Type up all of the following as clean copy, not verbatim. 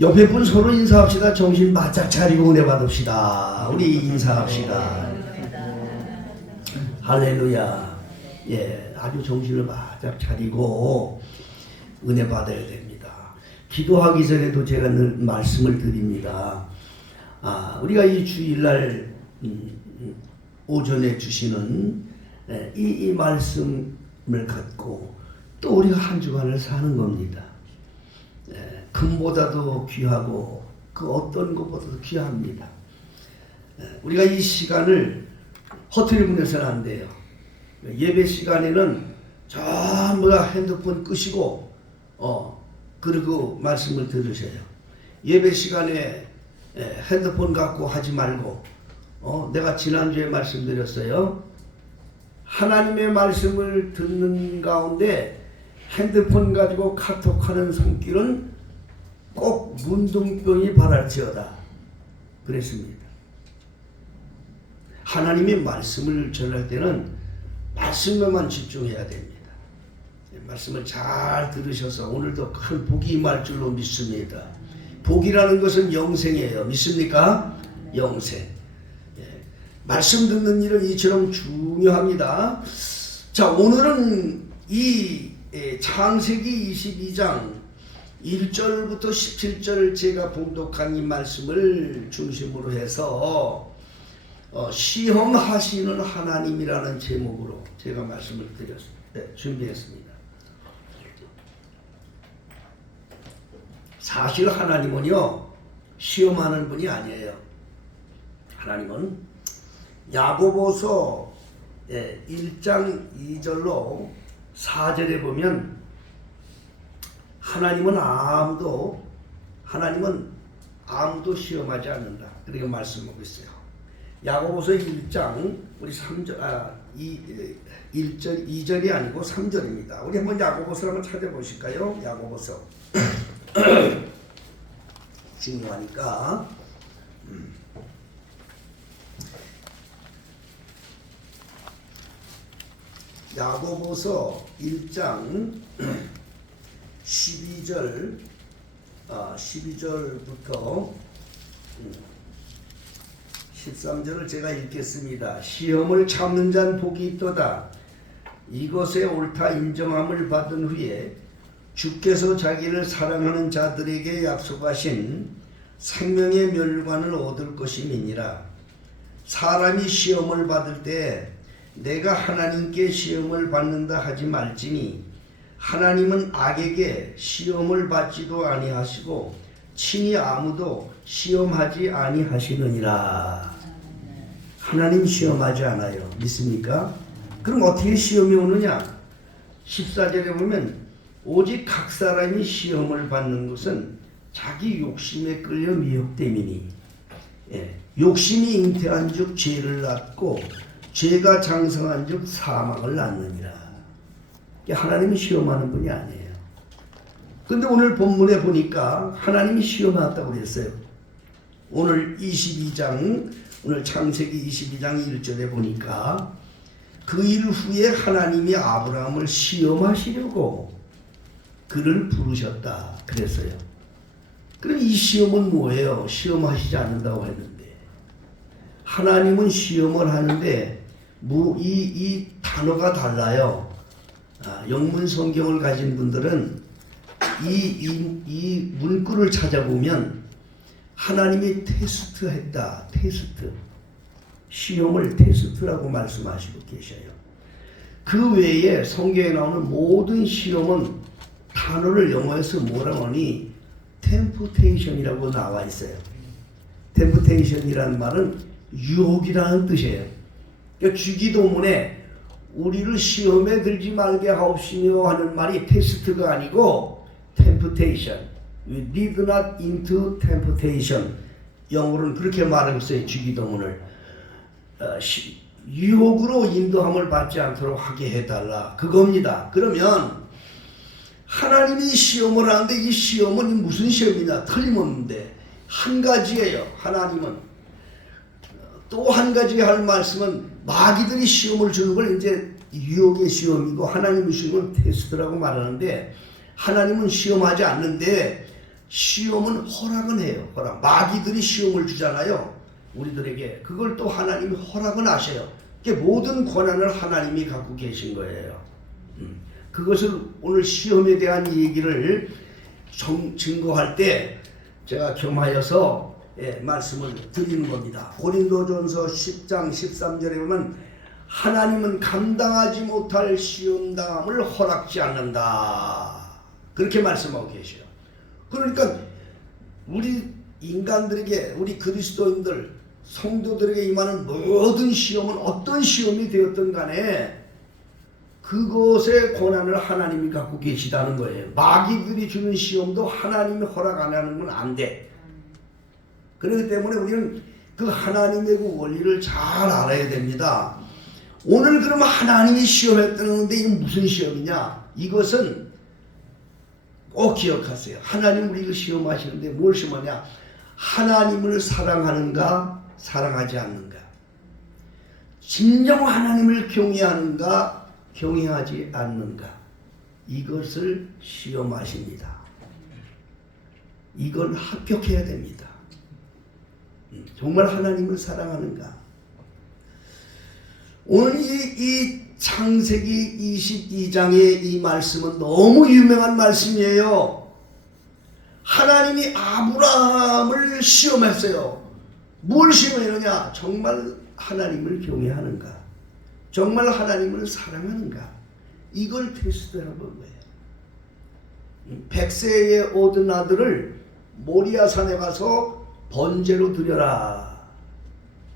옆에 분 서로 인사합시다. 정신 바짝 차리고 은혜 받읍시다. 우리 인사합시다. 할렐루야. 예, 아주 정신을 바짝 차리고 은혜 받아야 됩니다. 기도하기 전에도 제가 늘 말씀을 드립니다. 우리가 이 주일날 오전에 주시는 이 말씀을 갖고 또 우리가 한 주간을 사는 겁니다. 금보다도 귀하고 그 어떤 것보다도 귀합니다. 우리가 이 시간을 허투루 보내서는 안 돼요. 예배 시간에는 전부 다 핸드폰 끄시고 그리고 말씀을 들으셔요. 예배 시간에 핸드폰 갖고 하지 말고 내가 지난주에 말씀드렸어요. 하나님의 말씀을 듣는 가운데 핸드폰 가지고 카톡하는 손길은 꼭 문둥병이 발할지어다 그랬습니다. 하나님의 말씀을 전할 때는 말씀에만 집중해야 됩니다. 말씀을 잘 들으셔서 오늘도 큰 복이 임할 줄로 믿습니다. 복이라는 것은 영생이에요. 믿습니까? 영생. 말씀 듣는 일은 이처럼 중요합니다. 자, 오늘은 이 창세기 22장 1절부터 17절 제가 봉독한 이 말씀을 중심으로 해서 시험하시는 하나님이라는 제목으로 제가 말씀을 준비했습니다. 사실 하나님은요 시험하는 분이 아니에요. 하나님은 야고보서 1장 2절로 4절에 보면 하나님은 아무도 시험하지 않는다. 그렇게 말씀하고 있어요. 야고보서 1장 우리 3절 2절이 아니고 3절입니다. 우리 한번 야고보서를 한번 찾아보실까요? 야고보서 중요하니까 야고보서 1장 12절부터 13절을 제가 읽겠습니다. 시험을 참는 자는 복이 있도다. 이것에 옳다 인정함을 받은 후에 주께서 자기를 사랑하는 자들에게 약속하신 생명의 멸관을 얻을 것임이니라. 사람이 시험을 받을 때 내가 하나님께 시험을 받는다 하지 말지니 하나님은 악에게 시험을 받지도 아니하시고 친히 아무도 시험하지 아니하시느니라. 하나님 시험하지 않아요. 믿습니까? 그럼 어떻게 시험이 오느냐? 14절에 보면 오직 각 사람이 시험을 받는 것은 자기 욕심에 끌려 미혹됨이니 욕심이 잉태한 즉 죄를 낳고 죄가 장성한 즉 사망을 낳느니라. 하나님이 시험하는 분이 아니에요. 근데 오늘 본문에 보니까 하나님이 시험하셨다고 그랬어요. 오늘 창세기 22장 1절에 보니까 그 일 후에 하나님이 아브라함을 시험하시려고 그를 부르셨다 그랬어요. 그럼 이 시험은 뭐예요? 시험하시지 않는다고 했는데 하나님은 시험을 하는데 이 단어가 달라요. 영문 성경을 가진 분들은 이 문구를 찾아보면 하나님이 테스트했다. 테스트. 시험을 테스트라고 말씀하시고 계셔요. 그 외에 성경에 나오는 모든 시험은 단어를 영어에서 뭐라고 하니 temptation이라고 나와 있어요. temptation이라는 말은 유혹이라는 뜻이에요. 그러니까 주기도문에 우리를 시험에 들지 말게 하옵시며 하는 말이 테스트가 아니고 temptation. We lead not into temptation. 영어로는 그렇게 말하고 있어요. 주기도문을. 유혹으로 인도함을 받지 않도록 하게 해달라. 그겁니다. 그러면 하나님이 시험을 하는데 이 시험은 무슨 시험이냐? 틀림없는데 한 가지예요. 하나님은. 또 한 가지 할 말씀은 마귀들이 시험을 주는 걸 이제 유혹의 시험이고 하나님의 시험은 테스트라고 말하는데 하나님은 시험하지 않는데 시험은 허락은 해요. 허락. 마귀들이 시험을 주잖아요. 우리들에게. 그걸 또 하나님이 허락은 하셔요. 모든 권한을 하나님이 갖고 계신 거예요. 그것을 오늘 시험에 대한 얘기를 증거할 때 제가 겸하여서 말씀을 드리는 겁니다. 고린도전서 10장 13절에 보면 하나님은 감당하지 못할 시험당함을 허락지 않는다. 그렇게 말씀하고 계셔요. 그러니까 우리 인간들에게, 우리 그리스도인들 성도들에게 임하는 모든 시험은 어떤 시험이 되었든 간에 그것의 권한을 하나님이 갖고 계시다는 거예요. 마귀들이 주는 시험도 하나님이 허락 안 하는 건 안 돼. 그렇기 때문에 우리는 그 하나님의 그 원리를 잘 알아야 됩니다. 오늘 그러면 하나님이 시험했다는데 이게 무슨 시험이냐? 이것은 꼭 기억하세요. 하나님 우리를 시험하시는데 뭘 시험하냐? 하나님을 사랑하는가 사랑하지 않는가, 진정 하나님을 경외하는가 경외하지 않는가, 이것을 시험하십니다. 이건 합격해야 됩니다. 정말 하나님을 사랑하는가. 오늘 이 창세기 22장의 이 말씀은 너무 유명한 말씀이에요. 하나님이 아브라함을 시험했어요. 뭘 시험했느냐? 정말 하나님을 경외하는가? 정말 하나님을 사랑하는가? 이걸 테스트해 본 거예요. 100세에 얻은 아들을 모리아산에 가서 번제로 드려라.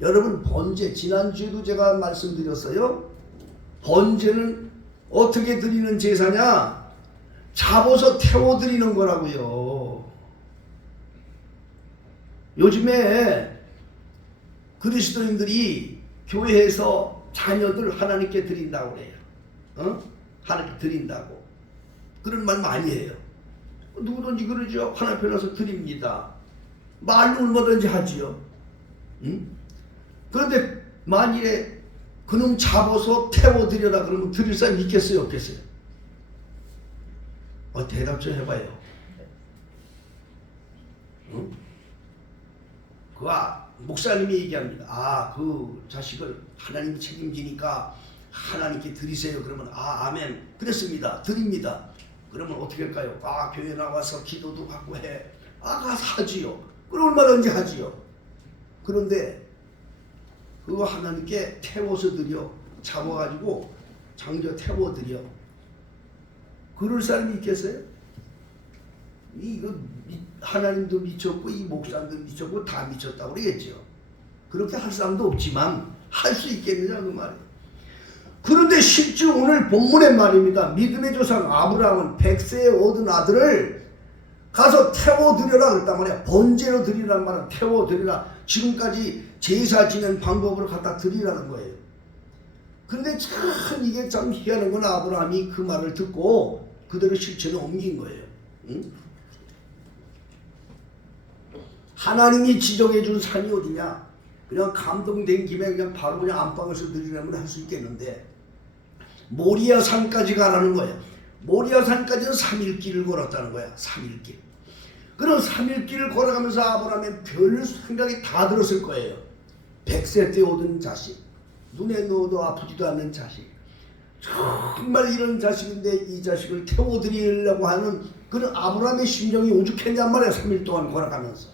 여러분, 번제, 지난주에도 제가 말씀드렸어요. 번제는 어떻게 드리는 제사냐? 잡아서 태워 드리는 거라고요. 요즘에 그리스도인들이 교회에서 자녀들 하나님께 드린다고 그래요. 하나님께 드린다고. 그런 말 많이 해요. 누구든지 그러죠. 하나님 앞에 나서 드립니다. 말로 얼마든지 하지요. 그런데 만일에 그놈 잡아서 태워드려라 그러면 드릴 사람 있겠어요, 없겠어요? 대답 좀 해봐요. 목사님이 얘기합니다. 그 자식을 하나님이 책임지니까 하나님께 드리세요. 그러면 아멘. 그랬습니다. 드립니다. 그러면 어떻게 할까요? 교회 나와서 기도도 받고 해. 가서 하지요. 그럼 얼마든지 하지요. 그런데 그거 하나님께 태워서 드려. 잡아가지고 장저 태워드려. 그럴 사람이 있겠어요? 이거 하나님도 미쳤고 이 목사님도 미쳤고 다 미쳤다고 그러겠죠. 그렇게 할 사람도 없지만 할 수 있겠느냐 그 말이에요. 그런데 실제 오늘 본문의 말입니다. 믿음의 조상 아브라함은 100세에 얻은 아들을 가서 태워드려라 그랬단 말이야. 번제로 드리라는 말은 태워드리라. 지금까지 제사 지낸 방법으로 갖다 드리라는 거예요. 그런데 참 이게 참 희한한 건 아브라함이 그 말을 듣고 그대로 실천에 옮긴 거예요. 하나님이 지정해 준 산이 어디냐? 그냥 감동된 김에 그냥 바로 그냥 안방에서 드리려면 할 수 있겠는데 모리아 산까지 가라는 거예요. 모리아 산까지는 3일 길을 걸었다는 거야. 3일 길. 그럼 3일 길을 걸어가면서 아브라함의 별 생각이 다 들었을 거예요. 100세 때 얻은 자식, 눈에 넣어도 아프지도 않는 자식, 정말 이런 자식인데 이 자식을 태워드리려고 하는 그런 아브라함의 심정이 오죽했냔 말이야. 3일 동안 걸어가면서.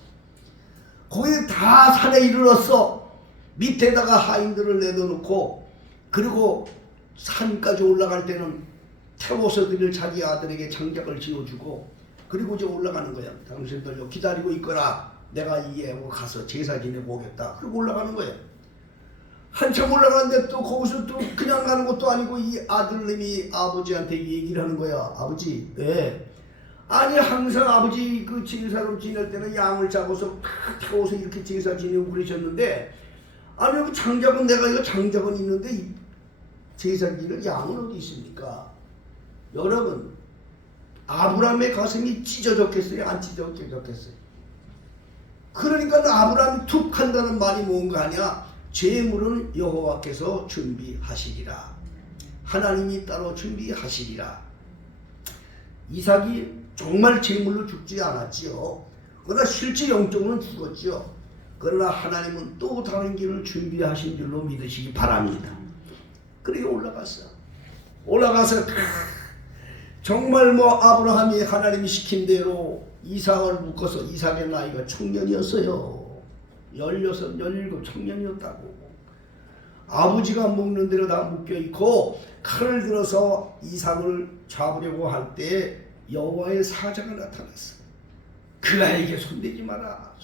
거기에 다 산에 이르렀어. 밑에다가 하인들을 내려놓고, 그리고 산까지 올라갈 때는 태워서 드릴 자기 아들에게 장작을 지어주고, 그리고 이제 올라가는 거야. 당신들 기다리고 있거라. 내가 이 애하고 가서 제사 지내고 오겠다. 그리고 올라가는 거야. 한참 올라가는데 또 거기서 또 그냥 가는 것도 아니고 이 아들님이 아버지한테 얘기를 하는 거야. 아버지, 왜? 아니 항상 아버지 그 제사로 지낼 때는 양을 잡아서 탁 태워서 이렇게 제사 지내고 그러셨는데, 아니 그 장작은 내가 이거 장작은 있는데 이 제사 지낼 양은 어디 있습니까? 여러분, 아브라함의 가슴이 찢어졌겠어요? 안 찢어졌겠어요? 그러니까 아브라함이 툭 한다는 말이 뭔가 하냐? 재물은 여호와께서 준비하시리라. 하나님이 따로 준비하시리라. 이삭이 정말 제물로 죽지 않았지요. 그러나 실제 영적으로는 죽었지요. 그러나 하나님은 또 다른 길을 준비하신 줄로 믿으시기 바랍니다. 그렇게 올라가서 정말 아브라함이 하나님이 시킨 대로 이삭을 묶어서, 이삭의 나이가 청년이었어요. 16, 17 청년이었다고. 아버지가 묶는 대로 다 묶여있고 칼을 들어서 이삭을 잡으려고 할 때 여호와의 사자가 나타났어. 그 아이에게 손대지 마라.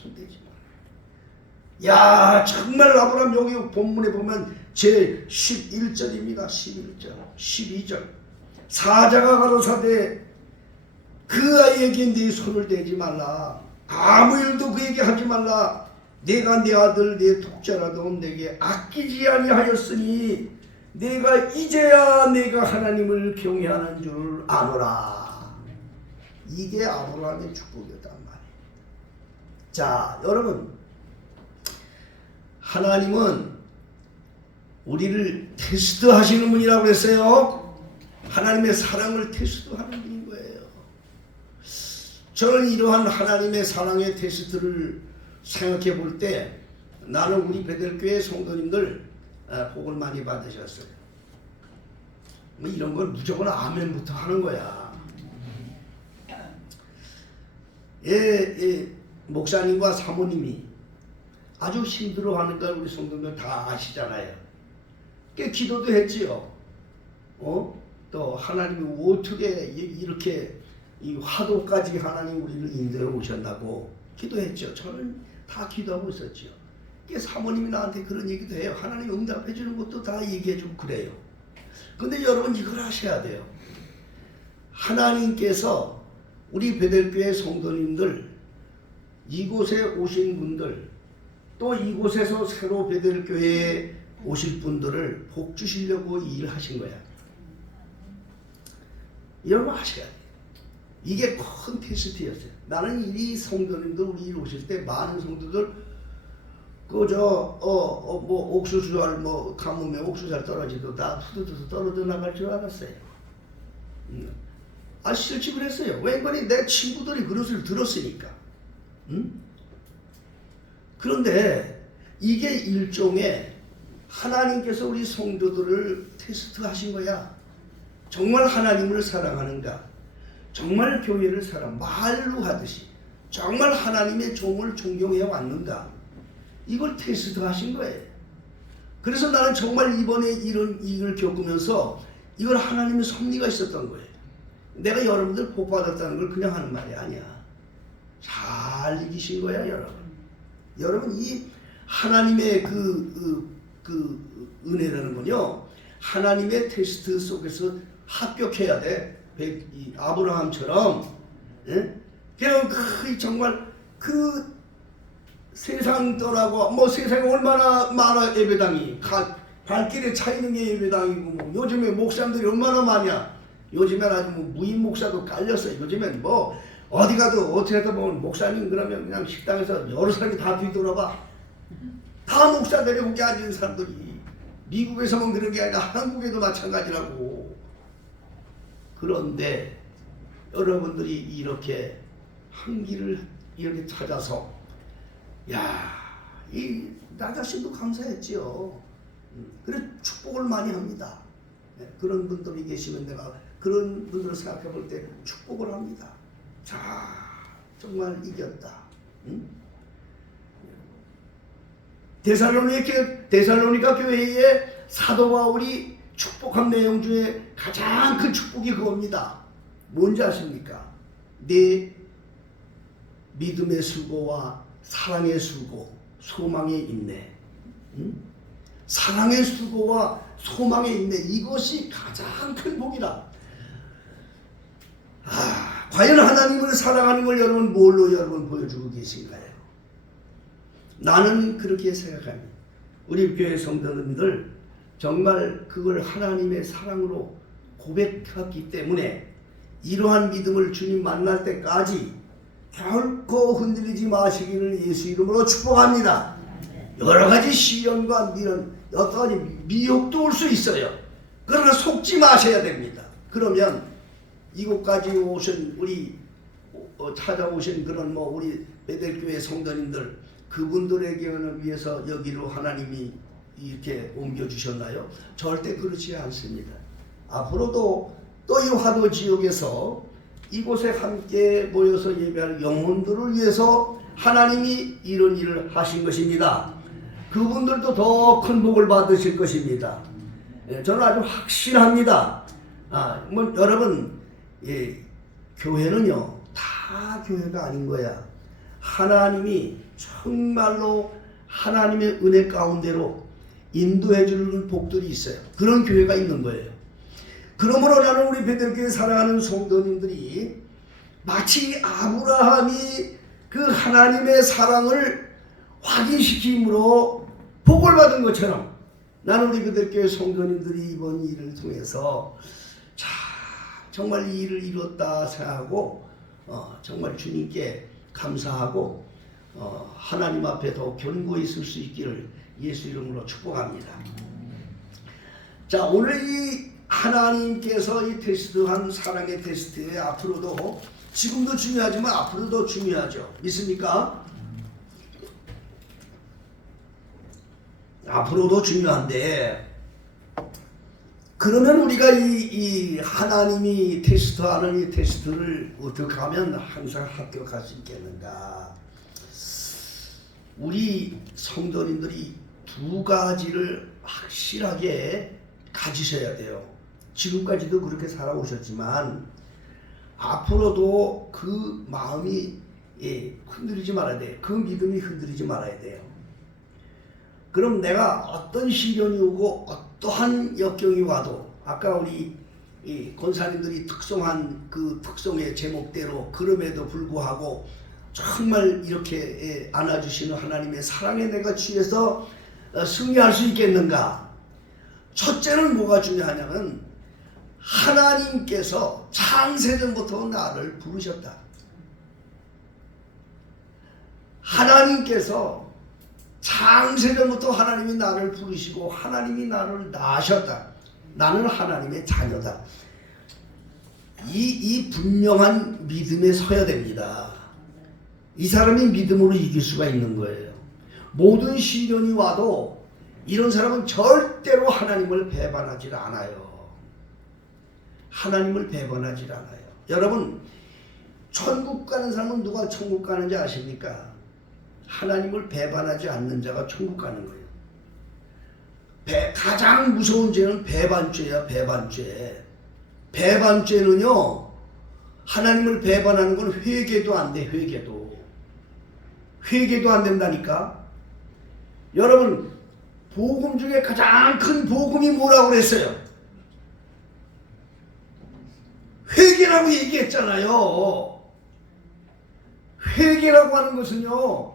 야, 정말 아브라함, 여기 본문에 보면 제 11절입니다. 11절, 12절. 사자가 가로사대 그 아이에게 네 손을 대지 말라. 아무 일도 그에게 하지 말라. 내가 네 아들 내 독자라도 내게 아끼지 아니하였으니 내가 이제야 내가 하나님을 경외하는 줄 아노라. 이게 아브라함의 축복이었단 말이에요. 자, 여러분, 하나님은 우리를 테스트하시는 분이라고 그랬어요. 하나님의 사랑을 테스트하는 분인 거예요. 저는 이러한 하나님의 사랑의 테스트를 생각해 볼 때 나는 우리 베델교회 성도님들 복을 많이 받으셨어요. 이런 걸 무조건 아멘부터 하는 거야. 목사님과 사모님이 아주 힘들어하는 걸 우리 성도들 다 아시잖아요. 꽤 기도도 했지요. 또 하나님이 어떻게 이렇게 이 화도까지 하나님 우리를 인도해 오셨다고 기도했죠. 저는 다 기도하고 있었죠. 사모님이 나한테 그런 얘기도 해요. 하나님 응답해 주는 것도 다 얘기해 주고 그래요. 근데 여러분 이걸 하셔야 돼요. 하나님께서 우리 베델교회 성도님들, 이곳에 오신 분들, 또 이곳에서 새로 베델교회에 오실 분들을 복 주시려고 일하신 거야. 이런 거 하셔야 돼. 이게 큰 테스트였어요. 나는 이 성도님들 우리 일 오실 때 많은 성도들 옥수수알 가뭄에 옥수수알 떨어지도 다 후두두두 떨어져 나갈 줄 알았어요. 싫지 그랬어요. 왠가니 내 친구들이 그것을 들었으니까. 그런데 이게 일종의 하나님께서 우리 성도들을 테스트하신 거야. 정말 하나님을 사랑하는가? 정말 교회를 말로 하듯이 정말 하나님의 종을 존경해 왔는가? 이걸 테스트하신 거예요. 그래서 나는 정말 이번에 이런 일을 겪으면서 이걸 하나님의 섭리가 있었던 거예요. 내가 여러분들 복 받았다는 걸 그냥 하는 말이 아니야. 잘 이기신 거야, 여러분. 여러분, 이 하나님의 그 은혜라는 건요, 하나님의 테스트 속에서 합격해야 돼. 아브라함처럼. 예? 그냥 정말 세상 떠나고 세상에 얼마나 많아. 예배당이 발길에 차 있는 게 예배당이고 요즘에 목사님들이 얼마나 많냐. 요즘엔 아주 무임 목사도 깔렸어요. 요즘엔 어디 가도 어떻게 하다 보면 목사님 그러면 그냥 식당에서 여러 사람이 다 뒤돌아봐. 다 목사 되려고 앉은 사람들이. 미국에서만 그런 게 아니라 한국에도 마찬가지라고. 그런데 여러분들이 이렇게 한 길을 이렇게 찾아서 나 자신도 감사했지요. 그래서 축복을 많이 합니다. 그런 분들이 계시면 내가 그런 분들을 생각해 볼 때 축복을 합니다. 자, 정말 이겼다. 데살로니가 교회의 사도 바울이 축복한 내용 중에 가장 큰 축복이 그겁니다. 뭔지 아십니까? 내 믿음의 수고와 사랑의 수고, 소망의 인내. 사랑의 수고와 소망의 인내, 이것이 가장 큰 복이다. 과연 하나님을 사랑하는 걸 여러분 뭘로 여러분 보여주고 계신가요? 나는 그렇게 생각합니다. 우리 교회 성도님들 정말 그걸 하나님의 사랑으로 고백했기 때문에 이러한 믿음을 주님 만날 때까지 결코 흔들리지 마시기를 예수 이름으로 축복합니다. 여러 가지 시련과 여러 가지 미혹도 올 수 있어요. 그러나 속지 마셔야 됩니다. 그러면 이곳까지 오신 우리 찾아오신 그런 우리 베델교회 성도님들 그분들에게는 위해서 여기로 하나님이 이렇게 옮겨주셨나요? 절대 그렇지 않습니다. 앞으로도 또 이 화도 지역에서 이곳에 함께 모여서 예배할 영혼들을 위해서 하나님이 이런 일을 하신 것입니다. 그분들도 더 큰 복을 받으실 것입니다. 저는 아주 확신합니다. 여러분, 교회는요 다 교회가 아닌 거야. 하나님이 정말로 하나님의 은혜 가운데로 인도해 주는 복들이 있어요. 그런 교회가 있는 거예요. 그러므로 나는 우리 베델교회 사랑하는 성도님들이 마치 아브라함이 그 하나님의 사랑을 확인시킴으로 복을 받은 것처럼 나는 우리 베델교회 성도님들이 이번 일을 통해서 정말 이 일을 이뤘다 생각하고 정말 주님께 감사하고 하나님 앞에 더 견고히 있을 수 있기를 예수 이름으로 축복합니다. 자, 오늘 이 하나님께서 이 테스트한 사랑의 테스트에 앞으로도 지금도 중요하지만 앞으로도 중요하죠. 믿습니까? 앞으로도 중요한데 그러면 우리가 이 하나님이 테스트하는 이 테스트를 어떻게 하면 항상 합격할 수 있겠는가? 우리 성도님들이 두 가지를 확실하게 가지셔야 돼요. 지금까지도 그렇게 살아오셨지만 앞으로도 그 마음이 흔들리지 말아야 돼요. 그 믿음이 흔들리지 말아야 돼요. 그럼 내가 어떤 시련이 오고 어떠한 역경이 와도 아까 우리 권사님들이 특성한 그 특성의 제목대로 그럼에도 불구하고 정말 이렇게 안아주시는 하나님의 사랑에 내가 취해서 승리할 수 있겠는가? 첫째는 뭐가 중요하냐면 하나님께서 창세전부터 나를 부르셨다. 하나님께서 창세전부터 하나님이 나를 부르시고 하나님이 나를 낳으셨다. 나는 하나님의 자녀다. 이 분명한 믿음에 서야 됩니다. 이 사람이 믿음으로 이길 수가 있는 거예요. 모든 시련이 와도 이런 사람은 절대로 하나님을 배반하지 않아요. 하나님을 배반하지 않아요. 여러분, 천국 가는 사람은 누가 천국 가는지 아십니까? 하나님을 배반하지 않는 자가 천국 가는 거예요. 가장 무서운 죄는 배반죄야. 배반죄. 배반죄는요 하나님을 배반하는 건 회개도 안 돼. 회개도 안 된다니까. 여러분, 복음 중에 가장 큰 복음이 뭐라고 그랬어요? 회개라고 얘기했잖아요. 회개라고 하는 것은요,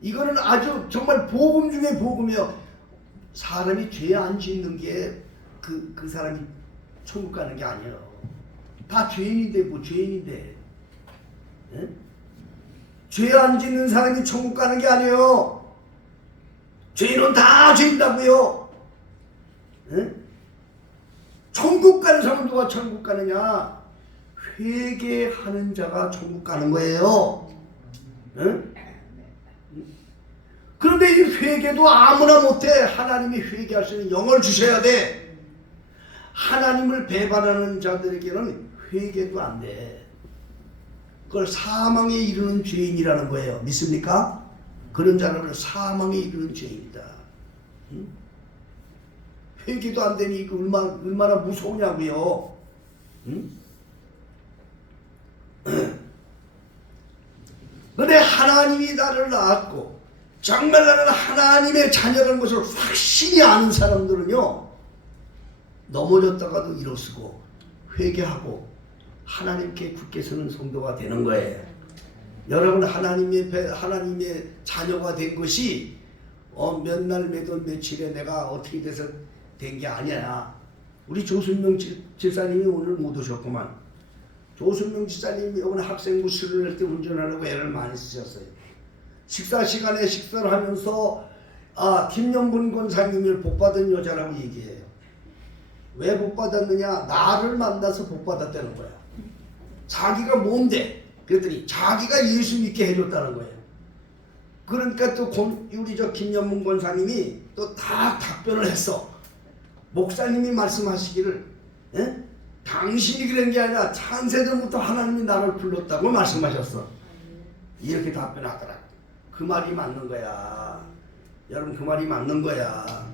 이거는 아주 정말 복음 중에 복음이요. 사람이 죄 안 짓는 게 그 사람이 천국 가는 게 아니에요. 다 죄인인데 뭐 죄인인데. 예? 죄 안 짓는 사람이 천국 가는 게 아니에요. 죄인은 다 죄인다고요. 예? 천국 가는 사람은 누가 천국 가느냐? 회개하는 자가 천국 가는 거예요. 예? 그런데 이 회개도 아무나 못해. 하나님이 회개할 수 있는 영을 주셔야 돼. 하나님을 배반하는 자들에게는 회개도 안 돼. 그걸 사망에 이르는 죄인이라는 거예요. 믿습니까? 그런 자는 사망에 이르는 죄인이다. 응? 회개도 안 되니 이거 얼마나 무서우냐고요. 응? 그런데 하나님이 나를 낳았고 정말 나는 하나님의 자녀라는 것을 확실히 아는 사람들은요, 넘어졌다가도 일어서고 회개하고 하나님께 굳게 서는 성도가 되는 거예요. 여러분, 하나님의 자녀가 된 것이 몇 날 몇 월 며칠에 내가 어떻게 돼서 된 게 아니야. 우리 조순명 집사님이 오늘 못 오셨구만. 조순명 집사님이 오늘 학생부 수련할 때 운전하려고 애를 많이 쓰셨어요. 식사 시간에 식사를 하면서 김영분 권사님을 복받은 여자라고 얘기해요. 왜 복받았느냐? 나를 만나서 복받았다는 거야. 자기가 뭔데? 그랬더니 자기가 예수 믿게 해줬다는 거예요. 그러니까 또 우리 저 김연문 권사님이 또 다 답변을 했어. 목사님이 말씀하시기를 당신이 그런 게 아니라 창세전부터 하나님이 나를 불렀다고 말씀하셨어. 이렇게 답변하더라고. 그 말이 맞는 거야. 여러분, 그 말이 맞는 거야.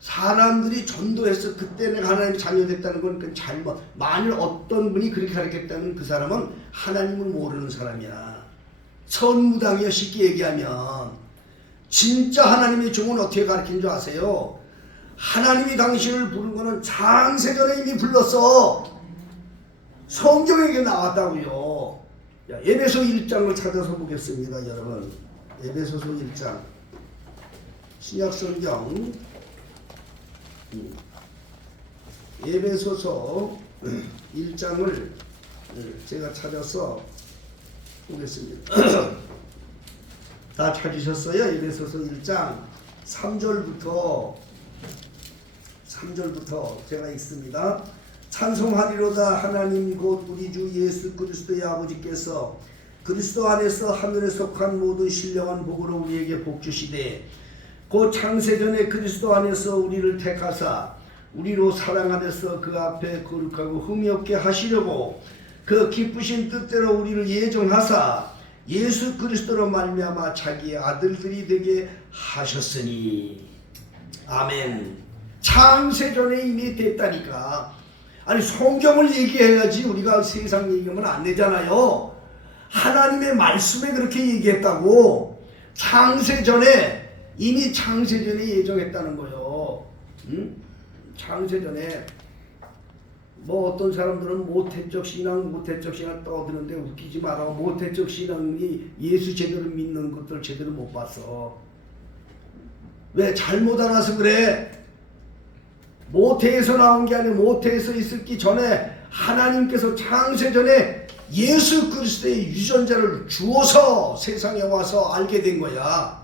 사람들이 전도해서 그때 내가 하나님의 자녀 됐다는 건 그 잘못. 만일 어떤 분이 그렇게 가르쳤다면 그 사람은 하나님을 모르는 사람이야. 천무당이야. 쉽게 얘기하면. 진짜 하나님의 종은 어떻게 가르친 줄 아세요? 하나님이 당신을 부른 거는 창세전에 이미 불렀어. 성경에 나왔다고요. 에베소 1장을 찾아서 보겠습니다. 여러분, 에베소서 1장 신약성경 에베소서 1장을 제가 찾아서 보겠습니다. 다 찾으셨어요? 에베소서 1장 3절부터 제가 읽습니다. 찬송하리로다. 하나님 곧 우리 주 예수 그리스도의 아버지께서 그리스도 안에서 하늘에 속한 모든 신령한 복으로 우리에게 복 주시되 곧 창세전에 그리스도 안에서 우리를 택하사 우리로 사랑 안에서 그 앞에 거룩하고 흠이 없게 하시려고 그 기쁘신 뜻대로 우리를 예정하사 예수 그리스도로 말미암아 자기의 아들들이 되게 하셨으니. 아멘. 창세전에 이미 됐다니까. 아니, 성경을 얘기해야지 우리가 세상 얘기하면 안 되잖아요. 하나님의 말씀에 그렇게 얘기했다고. 이미 창세전에 예정했다는 거예요. 창세전에 뭐 어떤 사람들은 모태적 신앙 떠드는데 웃기지 마라. 모태적 신앙이 예수 제대로 믿는 것들 제대로 못 봤어. 왜? 잘못 알아서 그래. 모태에서 나온 게 아니라 모태에서 있었기 전에 하나님께서 창세전에 예수 그리스도의 유전자를 주어서 세상에 와서 알게 된 거야.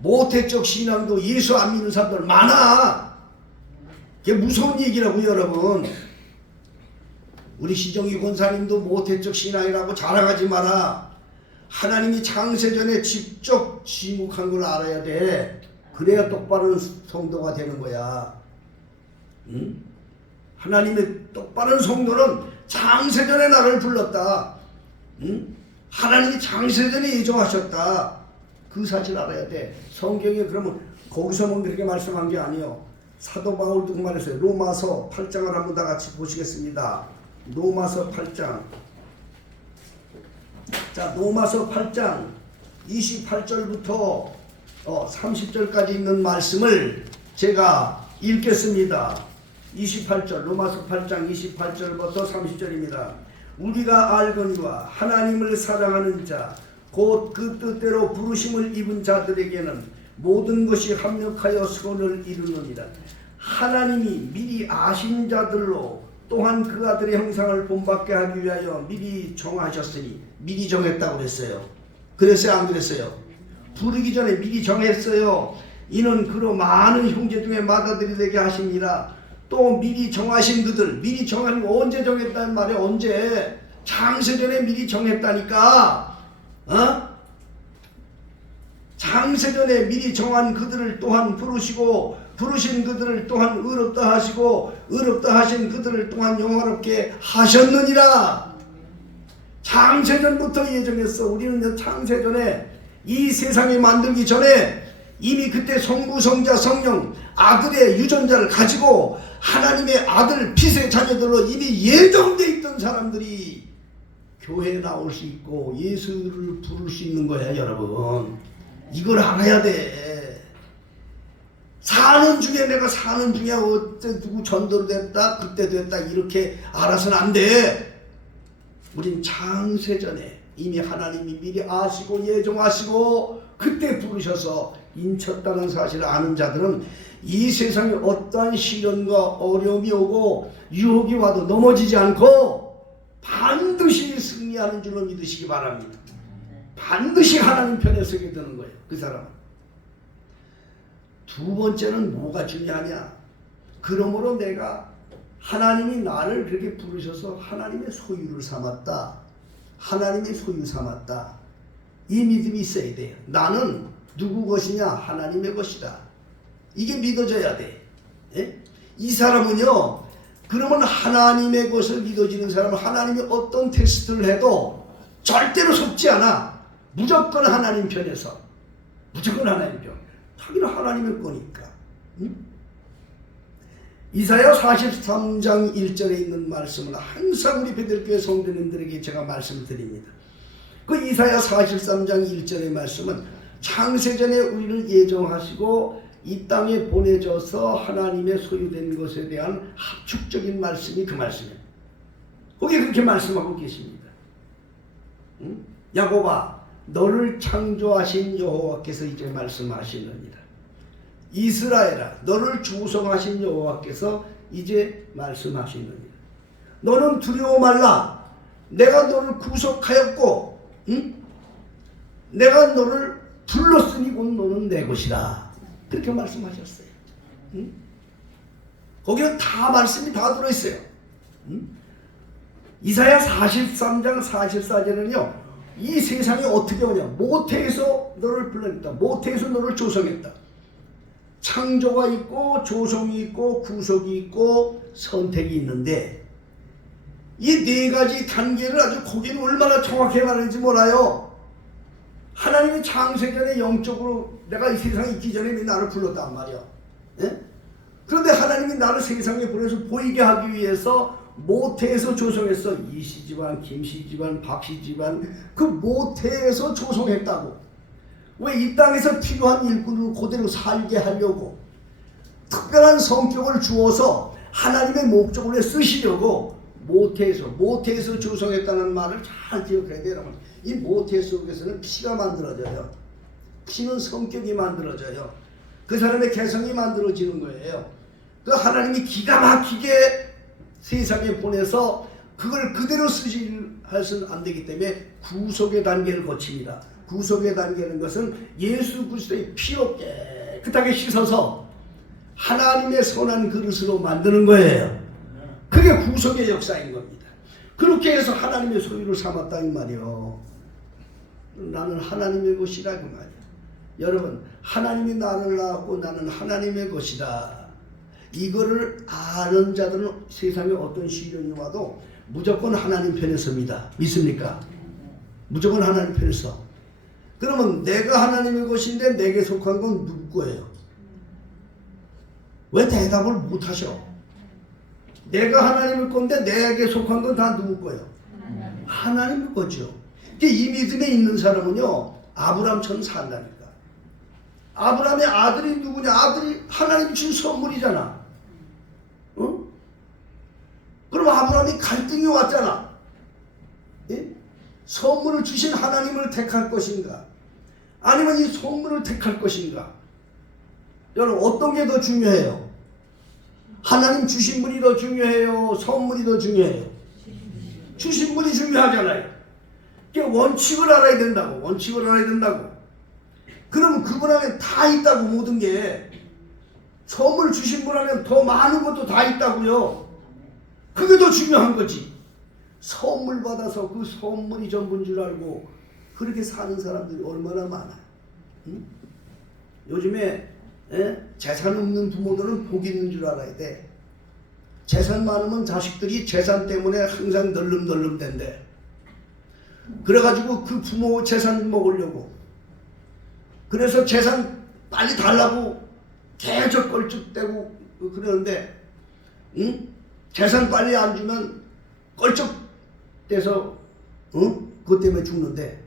모태적 신앙도 예수 안 믿는 사람들 많아. 그게 무서운 얘기라고 여러분. 우리 시정희 권사님도 모태적 신앙이라고 자랑하지 마라. 하나님이 창세전에 직접 지목한 걸 알아야 돼. 그래야 똑바른 성도가 되는 거야. 하나님의 똑바른 성도는 창세전에 나를 불렀다. 하나님이 창세전에 예정하셨다. 그 사실 알아야 돼. 성경에 그러면 거기서만 그렇게 말씀한 게 아니에요. 사도 바울도 그 말했어요. 로마서 8장을 한번 다 같이 보시겠습니다. 로마서 8장. 자, 로마서 8장 28절부터 30절까지 있는 말씀을 제가 읽겠습니다. 28절, 로마서 8장 28절부터 30절입니다. 우리가 알거니와 하나님을 사랑하는 자, 곧 그 뜻대로 부르심을 입은 자들에게는 모든 것이 합력하여 선을 이루느니라. 하나님이 미리 아신 자들로 또한 그 아들의 형상을 본받게 하기 위하여 미리 정하셨으니. 미리 정했다고 그랬어요. 그랬어요? 안 그랬어요? 부르기 전에 미리 정했어요. 이는 그로 많은 형제 중에 맏아들이 되게 하시니라. 또 미리 정하신 그들, 미리 정한 거 언제 정했다는 말이야? 언제? 창세전에 미리 정했다니까. 창세전에 미리 정한 그들을 또한 부르시고 부르신 그들을 또한 의롭다 하시고 의롭다 하신 그들을 또한 영화롭게 하셨느니라. 창세전부터 예정했어. 우리는 창세전에 이 세상이 만들기 전에 이미 그때 성부 성자 성령 아들의 유전자를 가지고 하나님의 아들 빛의 자녀들로 이미 예정되어 있던 사람들이 교회에 나올 수 있고 예수를 부를 수 있는 거야. 여러분, 이걸 알아야 돼. 내가 사는 중에 어째 누구 전도로 됐다 그때 됐다 이렇게 알아서는 안 돼. 우린 창세전에 이미 하나님이 미리 아시고 예정하시고 그때 부르셔서 인쳤다는 사실을 아는 자들은 이 세상에 어떠한 시련과 어려움이 오고 유혹이 와도 넘어지지 않고 반드시 승리하는 줄로 믿으시기 바랍니다. 반드시 하나님 편에 서게 되는 거예요. 그 사람은. 두 번째는 뭐가 중요하냐? 그러므로 내가 하나님이 나를 그렇게 부르셔서 하나님의 소유를 삼았다. 하나님의 소유 삼았다. 이 믿음이 있어야 돼요. 나는 누구 것이냐? 하나님의 것이다. 이게 믿어져야 돼. 예? 이 사람은요, 그러면 하나님의 것을 믿어지는 사람은 하나님이 어떤 테스트를 해도 절대로 속지 않아. 무조건 하나님 편에서. 무조건 하나님 편. 자기는 하나님의 거니까. 응? 이사야 43장 1절에 있는 말씀을 항상 우리 베들교회 성도님들에게 제가 말씀을 드립니다. 그 이사야 43장 1절의 말씀은 창세전에 우리를 예정하시고 이 땅에 보내줘서 하나님의 소유된 것에 대한 합축적인 말씀이 그 말씀이에요. 거기에 그렇게 말씀하고 계십니다. 응? 야곱아, 너를 창조하신 여호와께서 이제 말씀하시느니라. 이스라엘아, 너를 조성하신 여호와께서 이제 말씀하시느니라. 너는 두려워 말라. 내가 너를 구속하였고, 응? 내가 너를 불렀으니 곧 너는 내 것이라. 그렇게 말씀하셨어요. 응? 거기는 다 말씀이 다 들어있어요. 응? 이사야 43장 44절은요, 이 세상이 어떻게 오냐? 모태에서 너를 불렀다. 모태에서 너를 조성했다. 창조가 있고 조성이 있고 구속이 있고 선택이 있는데 이 네 가지 단계를 아주 거기는 얼마나 정확하게 말하는지 몰라요. 하나님이 창세전에 영적으로 내가 이 세상에 있기 전에 나를 불렀단 말이야. 예? 그런데 하나님이 나를 세상에 보내서 보이게 하기 위해서 모태에서 조성했어. 이씨 집안, 김씨 집안, 박씨 집안, 그 모태에서 조성했다고. 왜 이 땅에서 필요한 일꾼을 그대로 살게 하려고 특별한 성격을 주어서 하나님의 목적으로 쓰시려고 모태에서 조성했다는 말을 잘 기억해야 돼요. 여러분. 이 모태 속에서는 피가 만들어져요. 피는 성격이 만들어져요. 그 사람의 개성이 만들어지는 거예요. 그 하나님이 기가 막히게 세상에 보내서 그걸 그대로 쓰시할수는 안 되기 때문에 구속의 단계를 거칩니다. 구속의 단계는 것은 예수 그리스도의 피로 깨끗하게 씻어서 하나님의 선한 그릇으로 만드는 거예요. 그게 구속의 역사인 겁니다. 그렇게 해서 하나님의 소유를 삼았다 이 말이요. 나는 하나님의 것이라 그 말이야. 여러분, 하나님이 나를 낳았고 나는 하나님의 것이다. 이거를 아는 자들은 세상에 어떤 시련이 와도 무조건 하나님 편에 섭니다. 믿습니까? 무조건 하나님 편에 서. 그러면 내가 하나님의 것인데 내게 속한 건 누구 거예요? 왜 대답을 못 하셔? 내가 하나님의 건데 내게 속한 건 다 누구 거예요? 하나님의 거죠. 이 믿음에 있는 사람은요, 아브라함처럼 산다니까. 아브라함의 아들이 누구냐? 아들이 하나님이 준 선물이잖아. 어? 그럼 아브라함이 갈등이 왔잖아. 예? 선물을 주신 하나님을 택할 것인가? 아니면 이 선물을 택할 것인가? 여러분, 어떤 게 더 중요해요? 하나님 주신 분이 더 중요해요? 선물이 더 중요해요? 주신 분이 중요하잖아요. 원칙을 알아야 된다고. 원칙을 알아야 된다고. 그러면 그분 안에 다 있다고. 모든 게 선물 주신 분 안에 더 많은 것도 다 있다고요. 그게 더 중요한 거지. 선물 받아서 그 선물이 전부인 줄 알고 그렇게 사는 사람들이 얼마나 많아요. 응? 요즘에 재산 없는 부모들은 복 있는 줄 알아야 돼. 재산 많으면 자식들이 재산 때문에 항상 널름널름 된대. 그래가지고 그 부모 재산 먹으려고, 그래서 재산 빨리 달라고 계속 껄쩍대고 그러는데, 응? 재산 빨리 안 주면 껄쩍대서 그것 때문에 죽는데,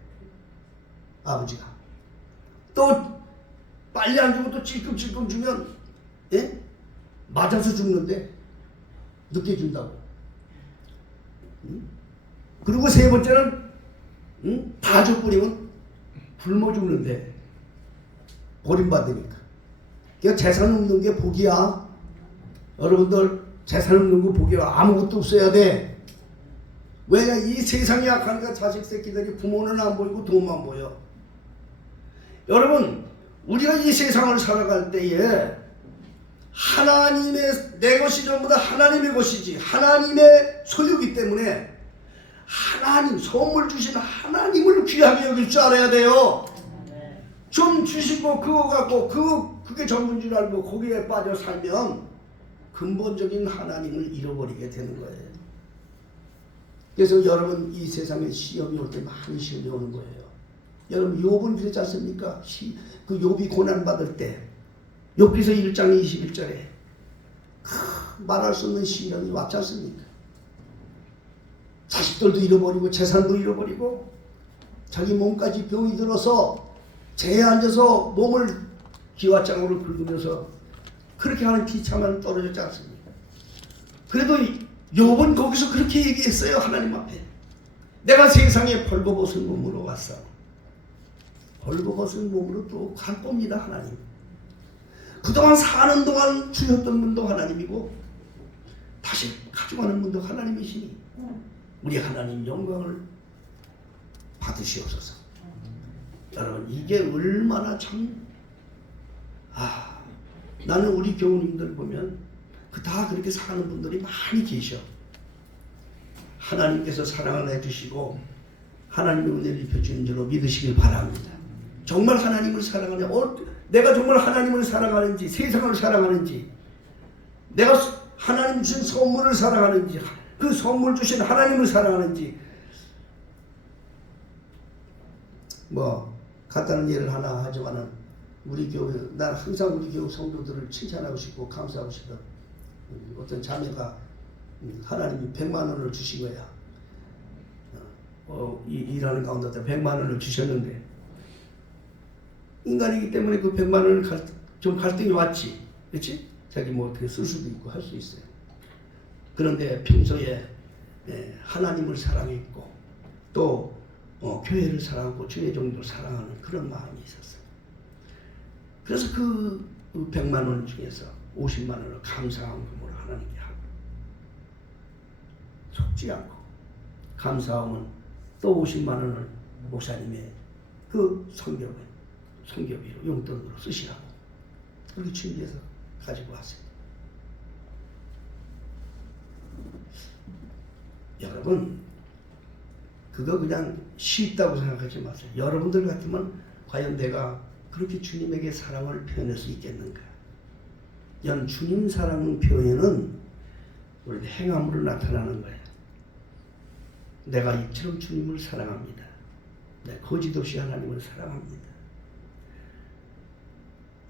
아버지가 또 빨리 안 주고 또 찔끔찔끔 주면 맞아서 죽는데 늦게 준다고. 그리고 세 번째는 다 줘버리면 굶어 죽는데 버림받으니까. 그러니까 재산 없는 게 복이야. 여러분들, 재산 없는 거 복이야. 아무것도 없어야 돼. 왜냐, 이 세상이 약하니까 자식 새끼들이 부모는 안 보이고 돈만 보여. 여러분, 우리가 이 세상을 살아갈 때에 하나님의, 내 것이 전부 다 하나님의 것이지, 하나님의 소유이기 때문에 하나님, 선물 주신 하나님을 귀하게 여길 줄 알아야 돼요. 좀 주시고 그거 갖고 그게 전부인 줄 알고 거기에 빠져 살면 근본적인 하나님을 잃어버리게 되는 거예요. 그래서 여러분 이 세상에 시험이 올 때 많이 시험이 오는 거예요. 여러분 욥은 그랬지 않습니까? 그 욥이 고난받을 때 욥기서 1장 21절에 말할 수 없는 시련이 왔지 않습니까? 자식들도 잃어버리고 재산도 잃어버리고 자기 몸까지 병이 들어서 재에 앉아서 몸을 기와장으로 긁으면서 그렇게 하는 비참한 떨어졌지 않습니까? 그래도 욥은 거기서 그렇게 얘기했어요. 하나님 앞에 내가 세상에 벌거벗은 몸으로 왔어. 벌거벗은 몸으로 또 갈 겁니다. 하나님. 그동안 사는 동안 주셨던 분도 하나님이고 다시 가져가는 분도 하나님이시니 우리 하나님 영광을 받으시옵소서. 여러분 이게 얼마나 참 나는 우리 교우님들 보면 다 그렇게 사는 분들이 많이 계셔. 하나님께서 사랑을 해주시고 하나님의 은혜를 입혀주는 줄로 믿으시길 바랍니다. 정말 하나님을 사랑하냐, 내가 정말 하나님을 사랑하는지, 세상을 사랑하는지, 내가 하나님 주신 선물을 사랑하는지, 그 선물 주신 하나님을 사랑하는지, 간단한 예를 하나 하지만은 우리 교회, 난 항상 우리 교회 성도들을 칭찬하고 싶고 감사하고 싶어. 어떤 자매가 하나님이 100만 원을 주신 거야. 일하는 가운데 100만 원을 주셨는데 인간이기 때문에 그 100만 원을 좀 갈등이 왔지. 그렇지? 자기 어떻게 쓸 수도 있고 할 수 있어요. 그런데 평소에 하나님을 사랑했고 또 교회를 사랑하고 주의 종도 사랑하는 그런 마음이 있었어요. 그래서 그 100만 원 중에서 50만 원을 감사함으로 하나님께 하고 속지 않고 감사함은 또 50만 원을 목사님의 그 성교비로 용돈으로 쓰시라고 그렇게 준비해서 가지고 왔어요. 여러분 그거 그냥 쉽다고 생각하지 마세요. 여러분들 같으면 과연 내가 그렇게 주님에게 사랑을 표현할 수 있겠는가? 주님 사랑 표현은 우리 행함으로 나타나는 거예요. 내가 이처럼 주님을 사랑합니다. 내가 거짓 없이 하나님을 사랑합니다.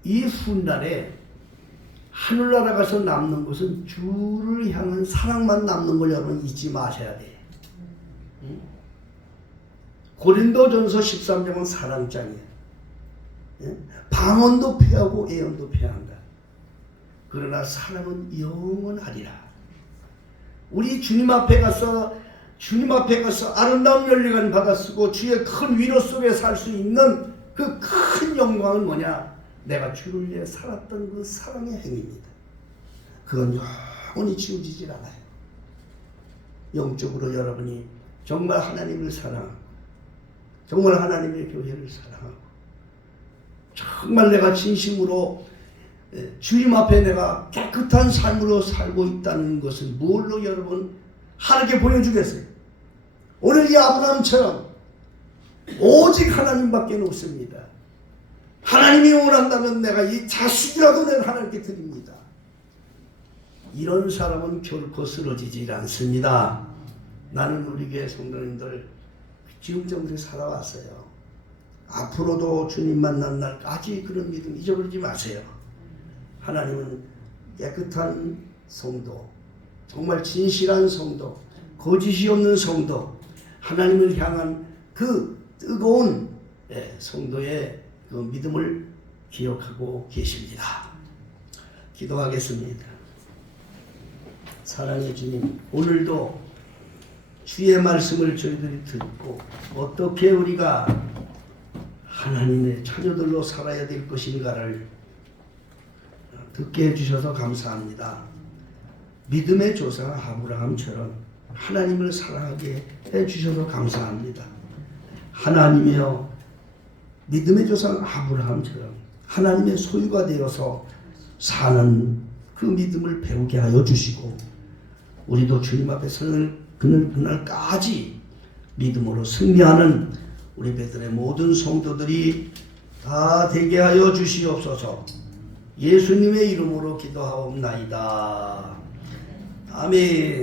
이 훗날에 하늘나라 가서 남는 것은 주를 향한 사랑만 남는 걸 여러분 잊지 마셔야 돼. 응? 고린도전서 13장은 사랑장이에요. 응? 방언도 패하고 애언도 패한다. 그러나 사랑은 영원하리라. 우리 주님 앞에 가서 아름다운 열리관 받아 쓰고 주의 큰 위로 속에 살 수 있는 그 큰 영광은 뭐냐? 내가 주를 위해 살았던 그 사랑의 행위입니다. 그건 영원히 지워지질 않아요. 영적으로 여러분이 정말 하나님을 사랑하고 정말 하나님의 교회를 사랑하고 정말 내가 진심으로 주님 앞에 내가 깨끗한 삶으로 살고 있다는 것은 뭘로 여러분 하나님께 보여주겠어요? 오늘 이 아브라함처럼 오직 하나님밖에 없습니다. 하나님이 원한다면 내가 이 자식이라도 내가 하나님께 드립니다. 이런 사람은 결코 쓰러지질 않습니다. 나는 우리 교회 성도님들 지금 정도에 살아왔어요. 앞으로도 주님 만난 날까지 그런 믿음 잊어버리지 마세요. 하나님은 깨끗한 성도, 정말 진실한 성도, 거짓이 없는 성도, 하나님을 향한 그 뜨거운 성도의 그 믿음을 기억하고 계십니다. 기도하겠습니다. 사랑의 주님, 오늘도 주의 말씀을 저희들이 듣고 어떻게 우리가 하나님의 자녀들로 살아야 될 것인가를 듣게 해주셔서 감사합니다. 믿음의 조상 아브라함처럼 하나님을 사랑하게 해주셔서 감사합니다. 하나님이여, 믿음의 조상 아브라함처럼 하나님의 소유가 되어서 사는 그 믿음을 배우게 하여 주시고 우리도 주님 앞에 서는 그날까지 믿음으로 승리하는 우리 베들의 모든 성도들이 다 되게 하여 주시옵소서. 예수님의 이름으로 기도하옵나이다. 아멘.